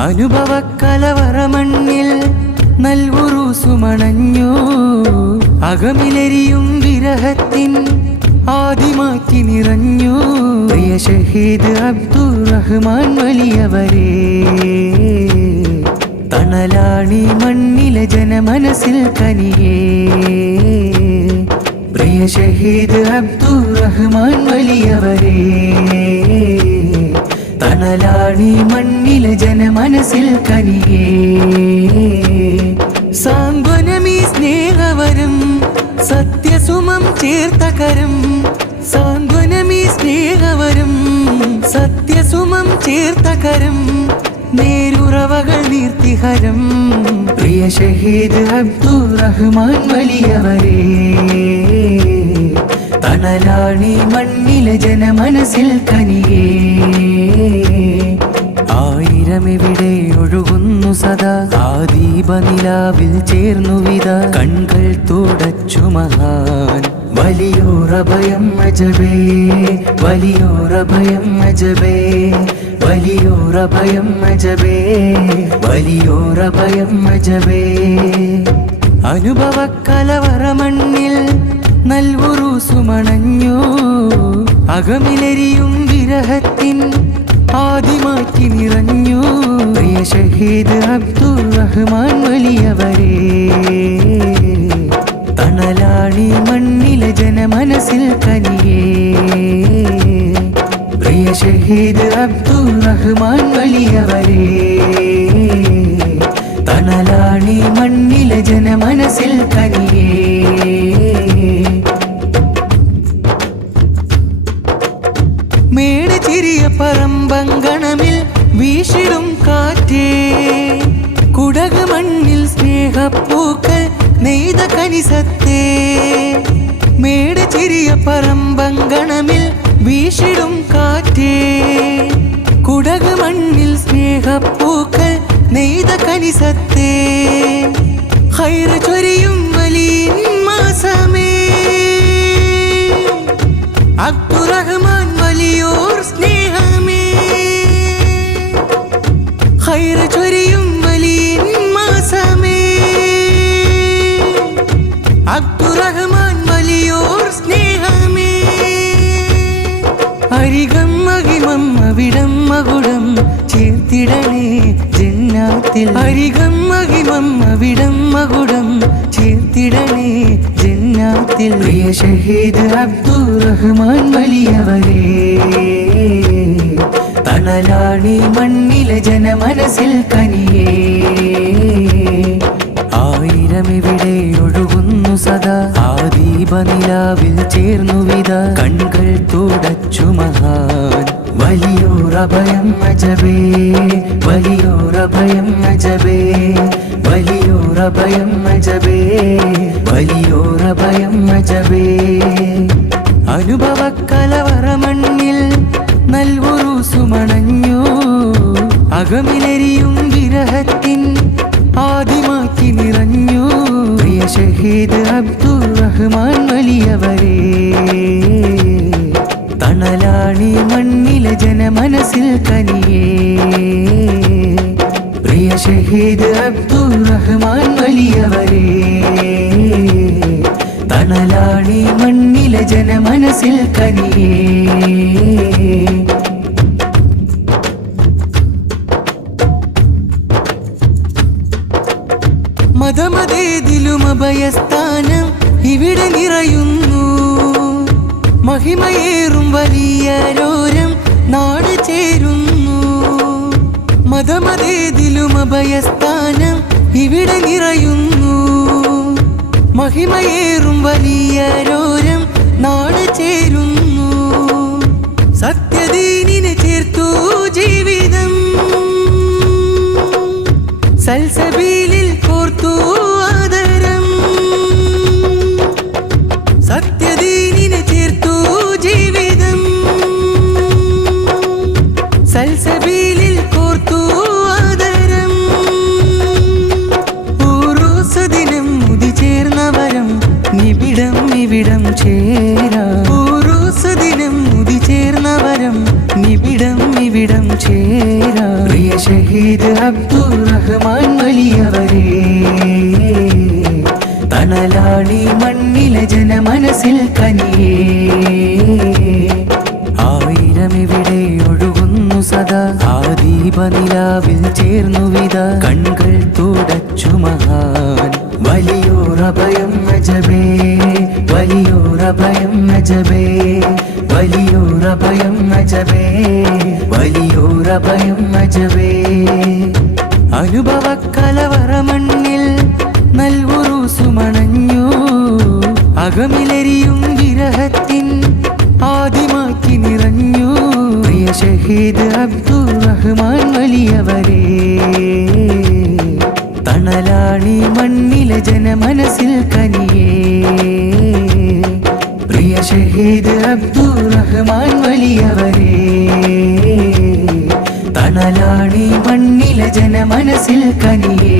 അനുഭവ കലവറമണ്ണിൽ നൽവുറൂസുമണഞ്ഞു അകമിലെരിയും വിരഹത്തിൻ ആദിമാറ്റി നിറഞ്ഞു പ്രിയ ഷഹീദ് അബ്ദുറഹ്മാൻ വലിയവരെ തണലാണി മണ്ണിലെ ജനമനസ്സിൽ കനിയേ പ്രിയ ഷഹീദ് അബ്ദുറഹ്മാൻ വലിയവരെ തണലാണി മണ്ണിലെ ജനമനസ്സിൽ കനിയേ സാന്ത്വനമീ സ്നേഹവരം സത്യസുമം ചേർത്തകരം സാന്ത്വനമീ സ്നേഹവരം സത്യസുമം ചേർത്തകരം നേരുറവകൾ നീർത്തിഹരം പ്രിയ ഷഹീദ് അബ്ദുറഹ്മാൻ വലിയവരെ തണലാണി മണ്ണിലെ ജനമനസ്സിൽ കനിയേ ആയിരമെവിടെ ഒഴുകുന്നു സദാ ആ ദീപനിലാവിൽ ചേർന്നു വിത കൺകൾ തുടച്ചു മഹാൻ വലിയോരഭയം അജബേ വലിയോരഭയം അജബേ വലിയോരഭയം അജബേ വലിയോരഭയം അജബേ അനുഭവ കലവറമണ്ണിൽ നൽവുറൂസുമണഞ്ഞു അകമിലെരിയും വിരഹത്തിൻ ആദിമാറ്റി നിറഞ്ഞു പ്രിയ ഷഹീദ് അബ്ദുറഹ്മാൻ വലിയവരെ തണലാണി മണ്ണിലെ ജനമനസ്സിൽ കനിയേ പ്രിയ ഷഹീദ് അബ്ദുറഹ്മാൻ വലിയവരെ തണലാണി മണ്ണിലെ ജനമനസ്സിൽ കനിയേ മേട് ചിരിയ പറമ്പങ്കണമിൽ വീശിടും കാറ്റേ കുടക് മണ്ണിൽ സ്നേഹപ്പൂക്കൾ നെയ്ത കനിസത്തേ മേട് ചിരിയ പറമ്പങ്കണമിൽ വീശിടും കാറ്റേ കുടക് മണ്ണിൽ സ്നേഹപ്പൂക്കൾ നെയ്ത കനിസത്തേ ഹൈറ് ചൊരിയും വലിയ മാസമേ അബ്ദുറഹ്മാൻ വലിയോർ സ്നേഹമേ ഹൈറ് ചൊരിയും വലിയ മാസമേ അബ്ദുറഹ്മാൻ വലിയോർ സ്നേഹമേ അരികം മഹിമം അവിടം മകുടം ചേർത്തിടണേ ജന്നാത്തിൽ അരികം മഹിമം അവിടം മകുടം ചേർത്തിടണേ ജന്നാത്തിൽ പ്രിയ ഷഹീദ് അബ്ദുറഹ്മാൻ വലിയവരെ തണലാണി മണ്ണിലെ ജനമനസ്സിൽ കനിയേ ആയിരമെവിടെ ഒഴുകുന്നു സദാ ആ ദീപനിലാവിൽ ചേർന്നു വിത കൺകൾ തുടച്ചു മഹാൻ വലിയോരഭയം അജബേ വലിയോരഭയം അജബേ വലിയോരഭയം അജബേ വലിയോരഭയം അജബേ അനുഭവ കലവറമണ്ണിൽ നൽവുറൂസുമണഞ്ഞു അകമിലെരിയും വിരഹത്തിൻ ആദിമാറ്റി നിറഞ്ഞു പ്രിയ ഷഹീദ് അബ്ദുറഹ്മാൻ വലിയവരെ തണലാണി മണ്ണിലെ ജനമനസ്സിൽ കനിയേ പ്രിയ ഷഹീദ് അബ്ദുറഹ്മാൻ വലിയവരെ തണലാണി മണ്ണിലെ ജനമനസ്സിൽ കനിയേ മതമതേതിലും അഭയസ്ഥാനം ഇവിടെ നിറയുന്നു മഹിമയേറും വലിയരോരം നാട് ചേരുന്നു മതമതേതിലും അഭയസ്ഥാനം ഇവിടെ നിറയുന്നു മഹിമയേറും വലിയരോരം നാട് ചേരുന്നു സത്യദീനിനെ ചേർത്തു ജീവിതം സൽസബീലിൽ കോർത്തു ആദരം സത്യദീനിനെ ചേർത്തു ജീവിതം സൽസബീലിൽ കോർത്തു ആദരം ഓരോ ദിനം മുതി ചേർന്നവരം നിബിടം ഇവിടം ചേരാ ഓരോ ദിനം മുതി ചേർന്നവരം നിബിടം ഇവിടം ചേരാ പ്രിയ ഷഹീദ് അജബേ വലിയോരഭയം അജബേ അനുഭവ കലവറമണ്ണിൽ നൽവുറൂസുമണഞ്ഞു അകമിലെരിയും വിരഹത്തിൻ ആദിമാക്കി നിറഞ്ഞു പ്രിയ ഷഹീദ് അബ്ദുറഹ്മാൻ വലിയവരേ തണലാണി മണ്ണിലെ ജനമനസ്സിൽ കനിയേ പ്രിയ ഷഹീദ് അബ്ദുറഹ്മാൻ വലിയവരേ തണലാണി മണ്ണിലെ ജനമനസ്സിൽ കനിയേ